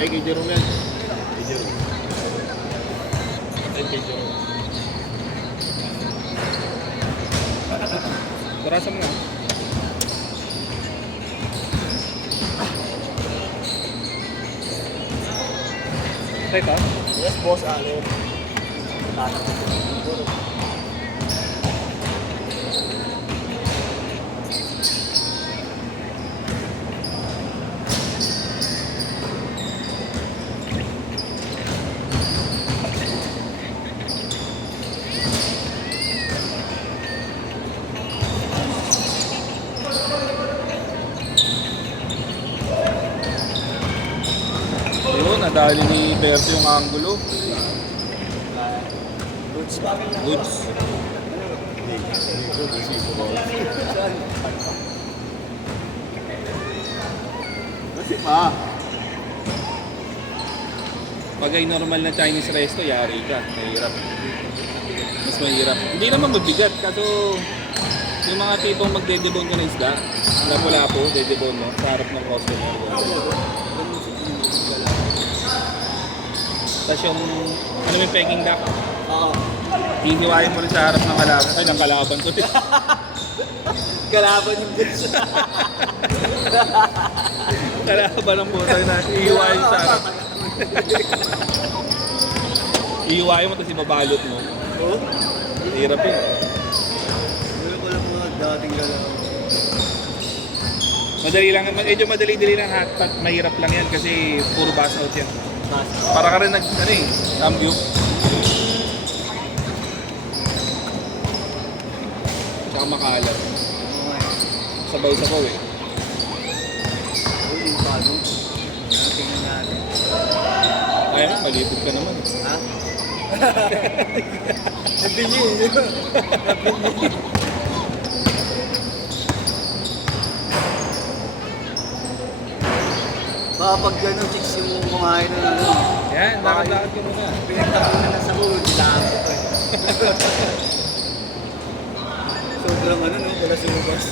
Ay, kay Jerome yan. Kay Jerome. Ay, kay Jerome. Tarasan mo nga. Teka. Yes, boss, ano? Ayun, nadali ni Berto yung angulo. Goods ba? Goods. Kasi pa. Pag ay normal na Chinese resto, yari ka. Mahirap. Mas mahirap. Hindi naman mabigat, kaso yung mga tipong magdedebone ka ng isda, lapo-lapo, dedebone mo, sa harap ng customer. Tapos yung, ano yung peking duck, Oo. hihiwain mo rin sa harap ng kalaban. Ay, ng kalaban ko. Kalaban yung goods. Kalaban ng puto na hihiwain sa harap. Hihiwain mo, tapos ibabalot mo. Oo? Hirap yun. Wala ko lang mga dating galaw. Madali lang, medyo madali-dali lang hotpot, mahirap lang yan kasi puro bass out yan. Para ka rin ano eh, cambio. Tsaka makalat. Sabaw-sabaw eh. Uy, yung palo. Tingnan natin. Kaya mo, malipid ka naman. Ha? Nabinyi. Nabinyi. Baka pag gano'n, chicks yung kumain na ano. Yan, lakad-lakad ka muna. Pinagtapunan na sa ulo, dilaan ko to eh. Sobrang ano no, wala sumubas.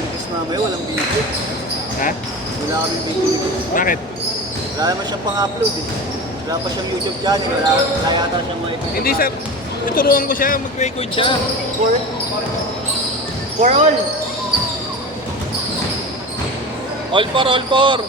Tapos mamaya walang video. Ha? Wala kaming video. Bakit? Wala naman siyang pang-upload eh. Wala pa siyang YouTube channel, wala yata siyang mga ito. Hindi sa... Tuturuan ko siya, mag-record siya. For all! All for, all for.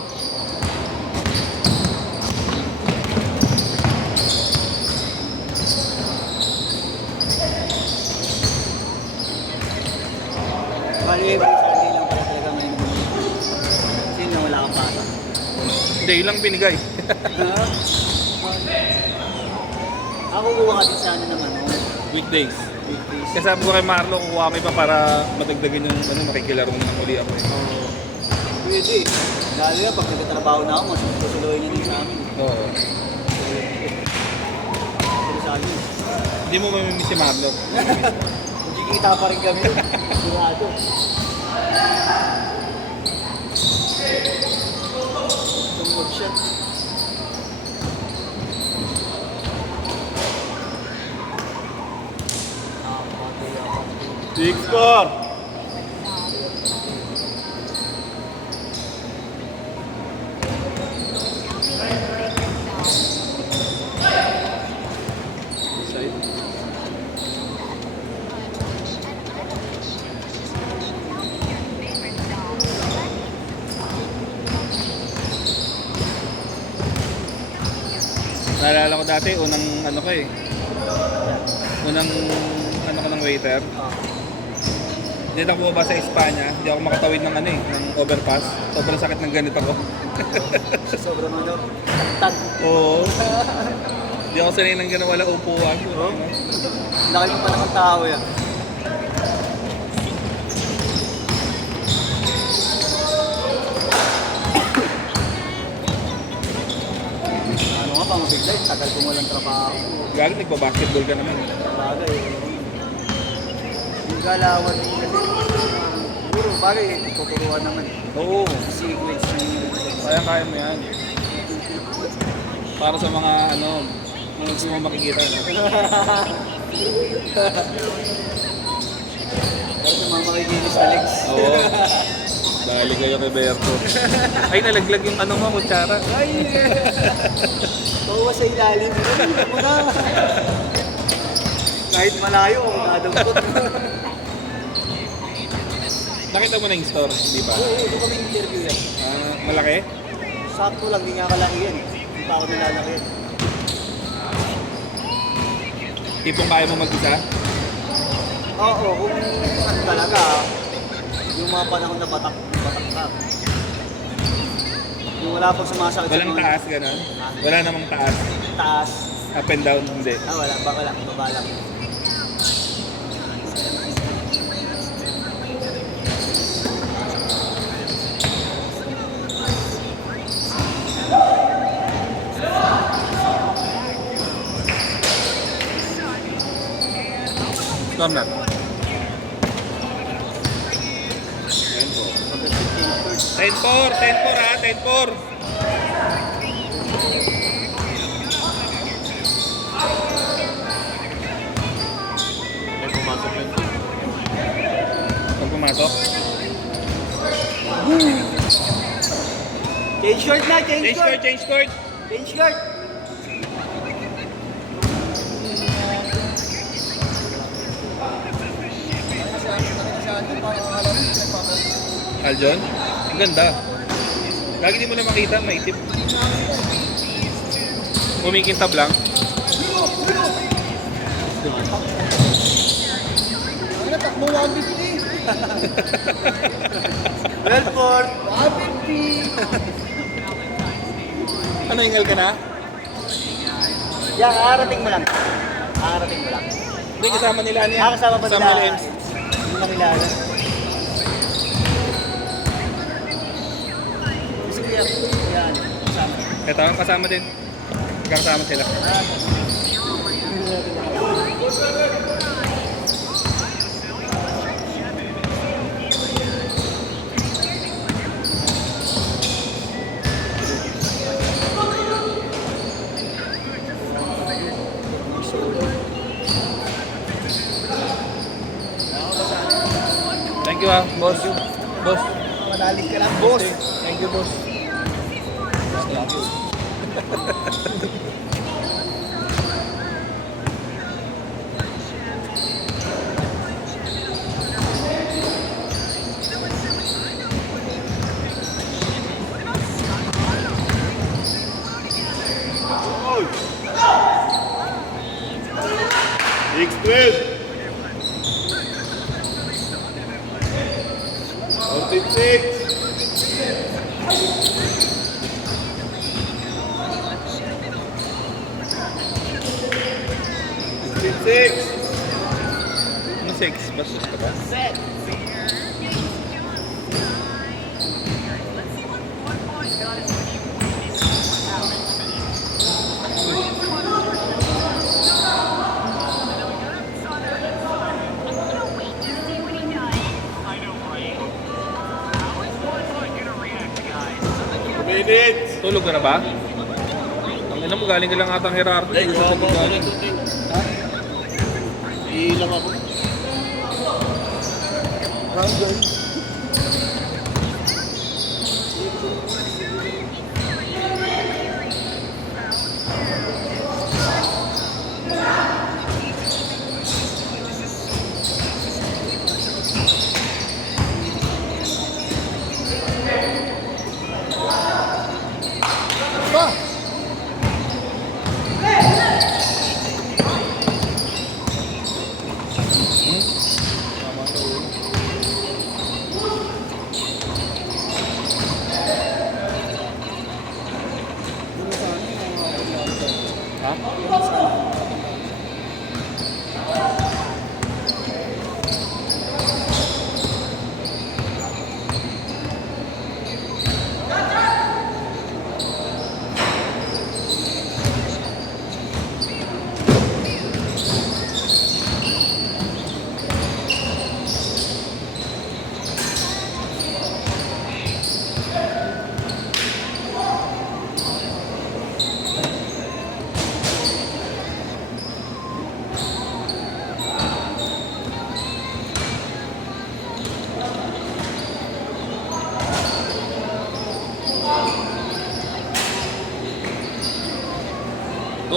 Bali, Sunday lang pala talaga ngayon. Kasi yun lang wala kang bata. Hindi, ilang binigay. Ako kuha ka din sana ng ano, Weekdays. weekdays. Kasi sabi ko kay Marlo, kukuha kami pa para madagdagan yung ano, makikilaro na ng uli ako eh. Pwede. Lalo yan, pag nagtatrabaho na ako, mas susuloy niya din sa amin. Oo. Pero sa amin, Hindi mo mamimiss si Marlo. magkikita pa rin kami. Sigurado. Itong workshop. Six, four. Naalala ko dati, unang ano ko eh. Unang ano ko ng waiter. Dito ako bumaba sa Espanya, hindi ako makatawid ng ano eh, ng overpass. Sobrang sakit ng ganito ko. Sobrang ano, tag. Oo. Hindi ako sanay ng gano'n, wala upuan. Oh? Laki mo pa ng tao yan. Ano nga pa, mabigay. Tagal ko walang trabaho. Galing, nagbabasketball ka naman. Bagay. Yung galawan din kasi. Siguro, bagay, tuturuan naman. Oo. Sequence yung... Kaya mo yan. Para sa mga ano, mga gusto mo makikita. Para sa mga makikinis na legs. Oo. Dali kayo kay Berto. Ay, nalaglag yung ano mo, kutsara. Ay! Bawa sa ilalim. Ako na. Kahit malayo, ako nakadampot. Nakita mo na yung store, di ba? Oo, ito kami interview yan. Malaki? Sakto lang, di nga kalaki yan. Hindi pa ako nilalaki yan. Tipong kaya mo mag-isa? Oo, kung ano talaga, yung mga panahon na batak ka. Yung wala pang sumasakit Walang mga- taas, gano'n? Wala namang taas. Taas. Up and down, hindi. Wala, wala, baba lang. Come na. 10-4, 10-4 ha, 10-4. May pumasok yun. Pag pumasok. Change short na, change Change short! court, change court. Change short! Aljon, ang ganda. Lagi di mo na makita, maitim. Kumikintab lang. Ano, takbo 150. Belfort! 150! Ano, ingal ka na? Yan, aarating mo lang. Aarating mo lang. Hindi, kasama nila niya. Kasama ba nila? nila Ems. Hindi na kilala. Sige, yan. Kasama. Ito, kasama din. Kasama sila. Thank you boss. Boss. Manalig ka lang, boss. Thank you, boss. X12 46 56 Ano 6? Bastos ka ba? minutes. Tulog ka na ba? Ang ina mo, galing ka lang atang Gerardo. Ay, Sa gawa tulog ko ka. ng tuting. Ha? Ilang ako. Round girl.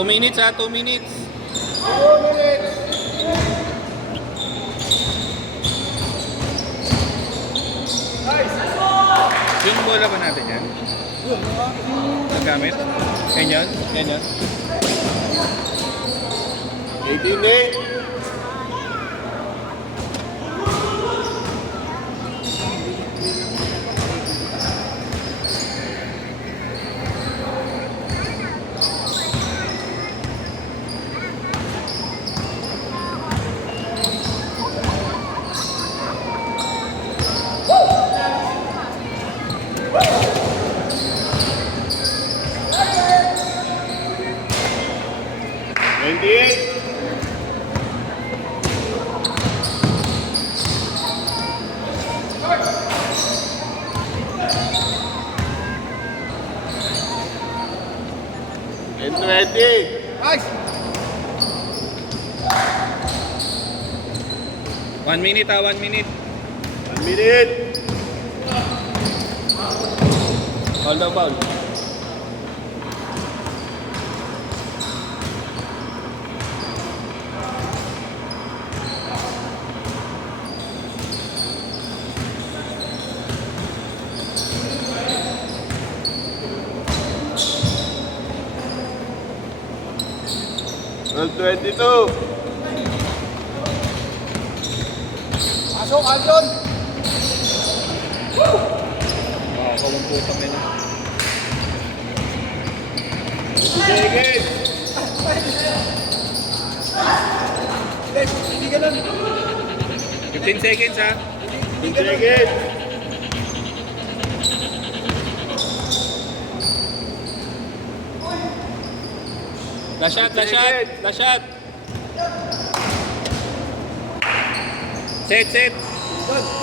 2 minutes ha, 2 minutes. 2 minutes. Yung bola ba natin yan? Nagamit? Yan yun? Yan yun? 18 minutes. And 20. Nice! 1 minute ha, 1 minute. 1 minute. Foul daw, foul. Well, 22. Pasok, Aljon! Makakawang putang nila. Seconds. Hindi ganun. 15 seconds ha. 15 seconds. Last shot, last shot, last shot. Set, set. Good.